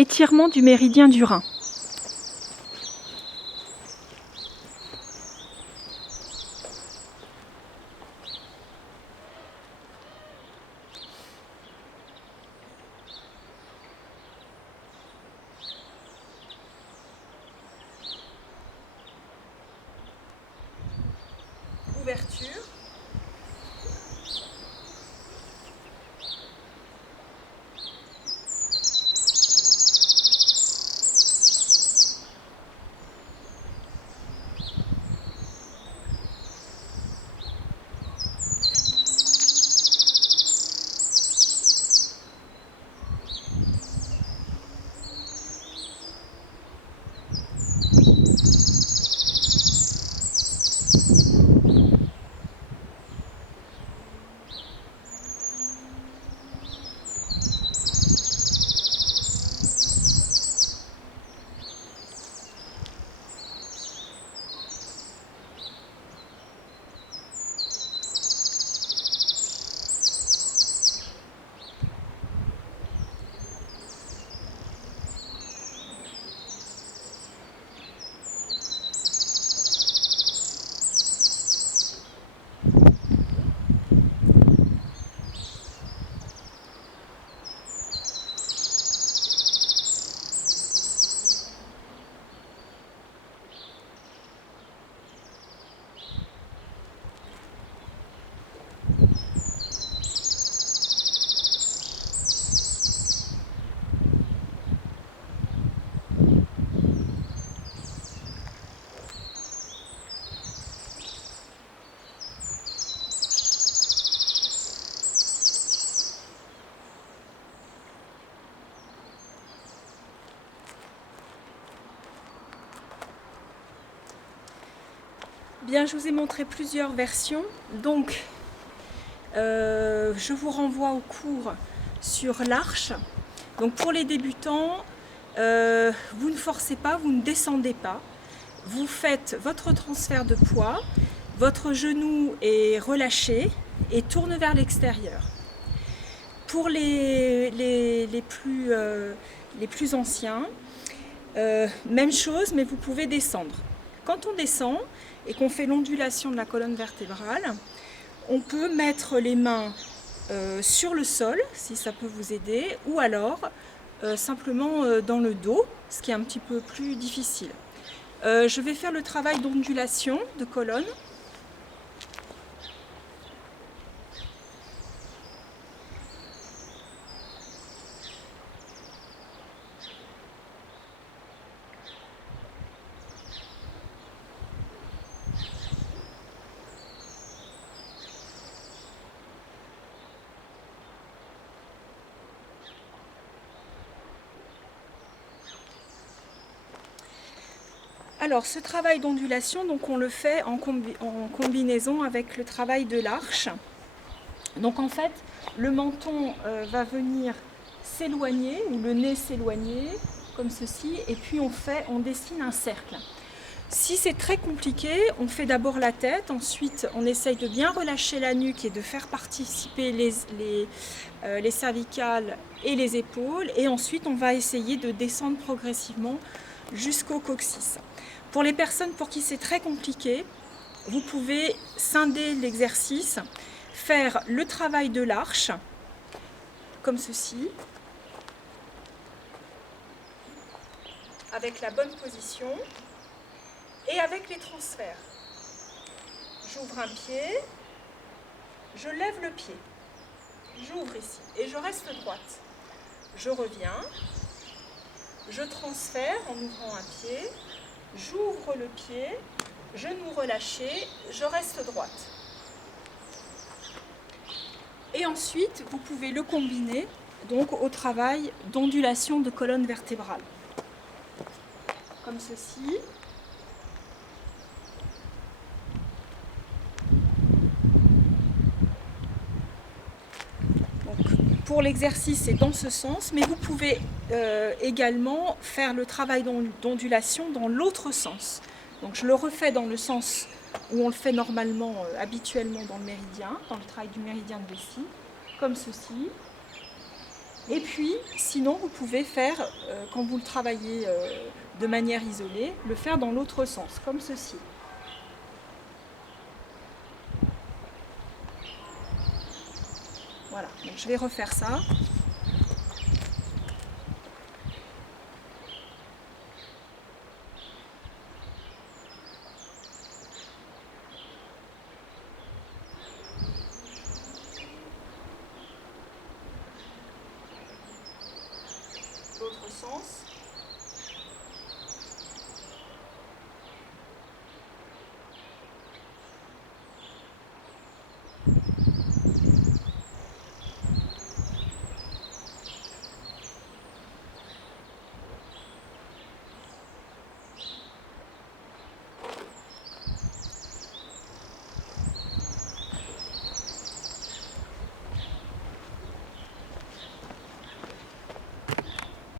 Étirement du méridien du Rhin. Ouverture. Bien, je vous ai montré plusieurs versions, donc je vous renvoie au cours sur l'arche. Donc pour les débutants, vous ne forcez pas, vous ne descendez pas, vous faites votre transfert de poids, votre genou est relâché et tourne vers l'extérieur. Pour les plus anciens, même chose, mais vous pouvez descendre. Quand on descend et qu'on fait l'ondulation de la colonne vertébrale, on peut mettre les mains sur le sol, si ça peut vous aider, ou alors simplement dans le dos, ce qui est un petit peu plus difficile. Je vais faire le travail d'ondulation de colonne. Alors ce travail d'ondulation, donc on le fait en combinaison avec le travail de l'arche. Donc en fait, le menton va venir s'éloigner, ou le nez s'éloigner, comme ceci, et puis on dessine un cercle. Si c'est très compliqué, on fait d'abord la tête, ensuite on essaye de bien relâcher la nuque et de faire participer les cervicales et les épaules, et ensuite on va essayer de descendre progressivement jusqu'au coccyx. Pour les personnes pour qui c'est très compliqué, vous pouvez scinder l'exercice, faire le travail de l'arche, comme ceci, avec la bonne position, et avec les transferts. J'ouvre un pied, je lève le pied, j'ouvre ici, et je reste droite. Je reviens, je transfère en ouvrant un pied, j'ouvre le pied, genou relâché, je reste droite. Et ensuite, vous pouvez le combiner donc au travail d'ondulation de colonne vertébrale. Comme ceci. Donc, pour l'exercice, c'est dans ce sens, mais vous pouvez également faire le travail d'ondulation dans l'autre sens. Donc je le refais dans le sens où on le fait normalement, habituellement dans le méridien, dans le travail du méridien de Vesey, comme ceci. Et puis, sinon, vous pouvez faire, quand vous le travaillez de manière isolée, le faire dans l'autre sens, comme ceci. Voilà, donc je vais refaire ça. L'autre sens.